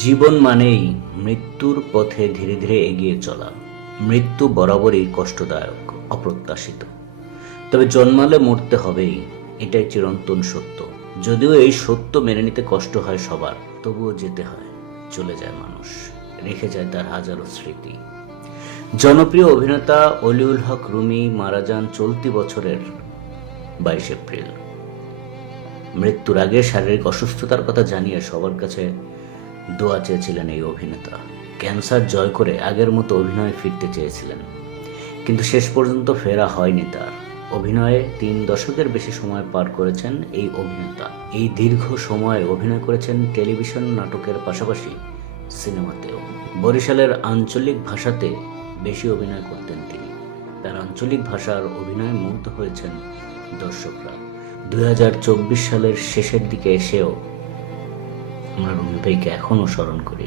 জীবন মানেই মৃত্যুর পথে ধীরে ধীরে এগিয়ে চলা। মৃত্যু বরাবরই কষ্টদায়ক, অপ্রত্যাশিত। তবে জন্মালে মরতে হবেই, এটাই চিরন্তন সত্য। যদিও এই সত্য মেনে নিতে কষ্ট হয় সবার, তবুও যেতে হয়। চলে যায় মানুষ, রেখে যায় তার হাজারো স্মৃতি। জনপ্রিয় অভিনেতা অলিউল হক রুমি মারা যান চলতি বছরের 22 এপ্রিল। মৃত্যুর আগে শারীরিক অসুস্থতার কথা জানিয়ে সবার কাছে দোয়া চেয়েছিলেন এই অভিনেতা। ক্যান্সার জয় করে আগের মতো অভিনয়ে ফিরতে চেয়েছিলেন, কিন্তু শেষ পর্যন্ত ফেরা হয়নি তার। অভিনয়ে 3 দশকের বেশি সময় পার করেছেন এই অভিনেতা। এই দীর্ঘ সময়ে অভিনয় করেছেন টেলিভিশন নাটকের পাশাপাশি সিনেমাতেও। বরিশালের আঞ্চলিক ভাষাতে বেশি অভিনয় করতেন তিনি। তার আঞ্চলিক ভাষার অভিনয়ে মুগ্ধ হয়েছেন দর্শকরা। 2024 সালের শেষের দিকে এসেও আমরা রুমি ভাইকে এখনও স্মরণ করি।